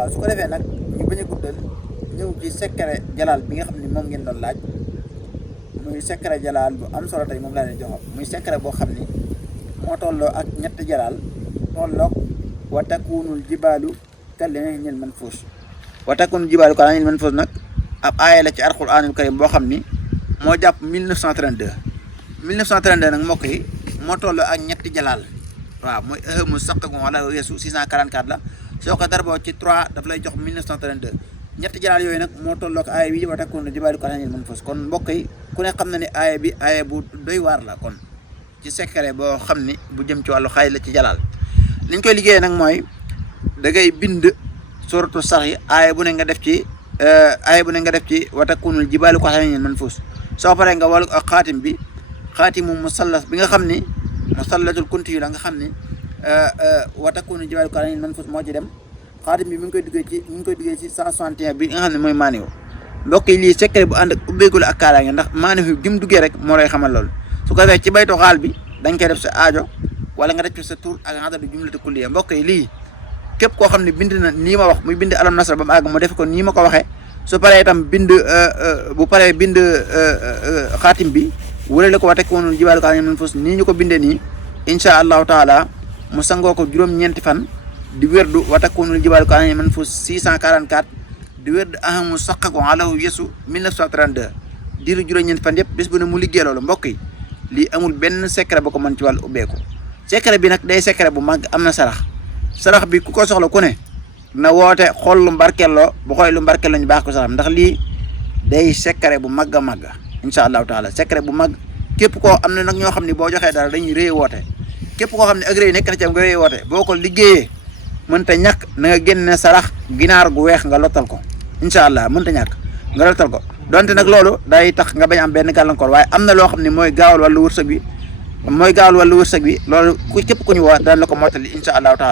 waaw su ko defee nag ñu bañ a guddal ñëw ci secret jalaal bi nga xam ne moom ngeen doon laaj muy secret jalaal bu am solo tey moom laa leen jox muy secret boo xam ni moo tolloo ak ñetti jalaal tolloog wa takunul jibaalu kal ahnil manfuus wa takunul jibaalu kal ahnil manfuus nag ab aaya la ci alquraanul karim boo xam ni moo jàpp 1932 nag mbokk yi moo tolloo ak ñetti jalaal waaw mooy mu saqagu wala weesu 644 la soo ko darboo ci 3 daf lay jox 1932 ñetti jalaal yooyu nag moo tolloo ak aaya bi wa takunul jibaalu kal ahnil manfuus kon mbokk yi ku ne xam na ne aaya bi aaya bu doy waar la kon ci secret boo xam ni bu jëm ci wàllu xaay la ci jalaal liñ koy liggéeyee nag mooy da ngay bind suratu sax yi aaya bu ne nga def ci wa takunul jibaalu kal ahnil manfuus soo paree nga wàllu ak xaatim bi xaatimu musallas bi nga xam ni musallatul kunti yu la nga xam ni wa takunul jibaalu kal ahnil manfuus moo ci dem xaatim bi mi ngi koy duggee ci 161 bi nga xam ne mooy maaniw mbokk yi lii secret bu ànd ak ubbeekul ak kaaraange ndax maaniw bi mu duggee rek moo lay xamal loolu su ko defee ci baytu xaal bi dañ koy def sa aajo wala nga def ci sa tur ak adadu jumlatu kulliya mbokk yi lii képp koo xam ne bind na nii ma wax muy bind alam nasra ba mu àgg mu def ko nii ma ko waxee su paree itam bind xaatim bi wërale ko wa takunul jibaalu kal ahnil manfuus nii ñu ko bindee nii incha allahu taala mu sangoo ko juróom-ñeenti fan di wérdu wa takunul jibaalu kal ahnil manfuus 644 di wérdu ahamu saqako alahu yesu 1932 diiru juróom-ñeenti fan yëpp bés bu ne mu liggéey loolu mbokk yi lii amul benn secret bu ko mën ci wàllu ubbeeku secret bi nag day secret bu mag am na sarax bi ku ko soxla ku ne na woote xool lu mbarkeeloo bu xoolee lu mbarkeeloo ñu baax ko sarax ndax lii day secret bu mag a mag incha allahu taala secret bu mag képp koo am na nag ñoo xam ne boo joxee dara dañuy réy woote képp koo xam ne ak réy nekk na ci am nga réy woote boo ko liggéeyee mënta ñàkk na nga génne sarax ginaar gu weex nga lottal ko incha allah mënta ñàkk nga lottal ko donte nag loolu day tax nga bañ am benn gàllankoor waaye am na loo xam ne mooy gaawal wàllu wërsëg bi loolu képp ku ñu woo daan la ko mottali incha allahu taala